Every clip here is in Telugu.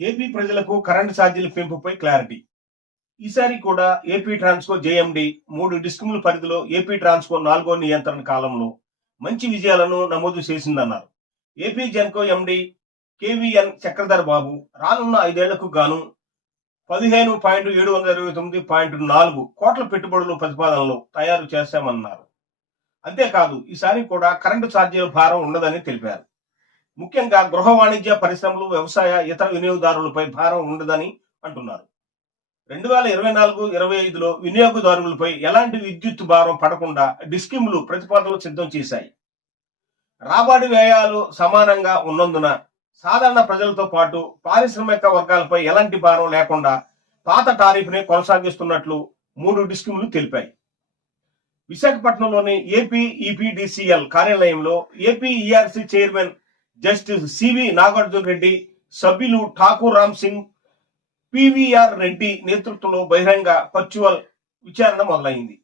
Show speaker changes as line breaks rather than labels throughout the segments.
ఏపీ ప్రజలకు కరెంటు ఛార్జీల పెంపుపై క్లారిటీ ఈసారి కూడా ఏపీ ట్రాన్స్కో జేఎండి మూడు డిస్కముల పరిధిలో ఏపీ ట్రాన్స్కో నాలుగో నియంత్రణ కాలంలో మంచి విజయాలను నమోదు చేసిందన్నారు. AP Genco MD KVN Chakradhar Babu రానున్న ఐదేళ్ళకు గాను పదిహేను పాయింట్ ఏడు వందల ఇరవై తొమ్మిది పాయింట్ నాలుగు కోట్ల పెట్టుబడులు ప్రతిపాదనలు తయారు చేశామన్నారు. అంతేకాదు ఈసారి కూడా కరెంటు ఛార్జీల భారం ఉండదని తెలిపారు. ముఖ్యంగా గృహ వాణిజ్య పరిశ్రమలు వ్యవసాయ ఇతర వినియోగదారులపై భారం ఉండదని అంటున్నారు. రెండు వేల ఇరవై నాలుగు ఇరవై ఐదులో వినియోగదారులపై ఎలాంటి విద్యుత్ భారం పడకుండా డిస్కిమ్లు ప్రతిపాదనలు సిద్ధం చేశాయి. రాబడి వ్యయాలు సమానంగా ఉన్నందున సాధారణ ప్రజలతో పాటు పారిశ్రామిక వర్గాలపై ఎలాంటి భారం లేకుండా పాత టారీఫ్ని కొనసాగిస్తున్నట్లు మూడు డిస్కిమ్లు తెలిపాయి. విశాఖపట్నంలోని ఏపీ ఈపీడిసిఎల్ కార్యాలయంలో AP ERC chairman justice CV Nagarjuna Reddy సభ్యులు ఠాకూర్ రామ్ సింగ్ పివిఆర్ రెడ్డి నేతృత్వంలో బహిరంగ పర్చువల్ విచారణ మొదలైంది.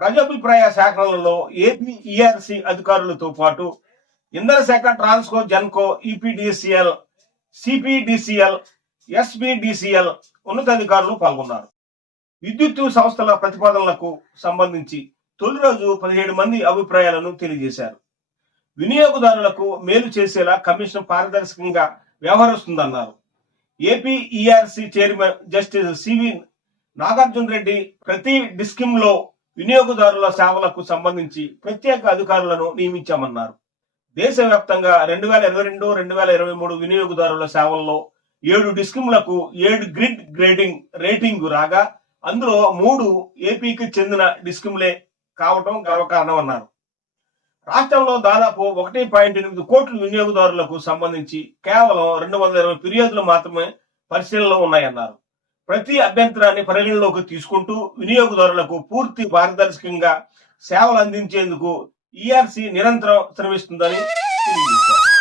ప్రజాభిప్రాయ సేకరణలో ఏపీ ఈఆర్సీ అధికారులతో పాటు ఇంధన శాఖ Transco Genco EPDCL CPDCL SBDCL ఉన్నతాధికారులు పాల్గొన్నారు. విద్యుత్ సంస్థల ప్రతిపాదనలకు సంబంధించి తొలి రోజు పదిహేడు మంది అభిప్రాయాలను తెలియజేశారు. వినియోగదారులకు మేలు చేసేలా కమిషన్ పారదర్శకంగా వ్యవహరిస్తుందన్నారు. AP ERC chairman justice CV Nagarjuna Reddy ప్రతి డిస్కిమ్లో వినియోగదారుల సేవలకు సంబంధించి ప్రత్యేక అధికారులను నియమించామన్నారు. దేశవ్యాప్తంగా రెండు వేల ఇరవై రెండు రెండు వేల ఇరవై మూడు వినియోగదారుల సేవల్లో ఏడు డిస్కిమ్లకు ఏడు గ్రిడ్ గ్రేడింగ్ రేటింగ్ రాగా అందులో మూడు ఏపీకి చెందిన డిస్కిమ్లే కావటం గర్వకారణం అన్నారు రాష్ట్రంలో దాదాపు ఒకటి పాయింట్ ఎనిమిది కోట్ల వినియోగదారులకు సంబంధించి కేవలం రెండు వందల ఇరవై ఫిర్యాదులు మాత్రమే పరిశీలనలో ఉన్నాయన్నారు. ప్రతి అభ్యంతరాన్ని పరిగణలోకి తీసుకుంటూ వినియోగదారులకు పూర్తి పారదర్శకంగా సేవలు అందించేందుకు ఈఆర్సీ నిరంతరం శ్రమిస్తుందని తెలియజేశారు.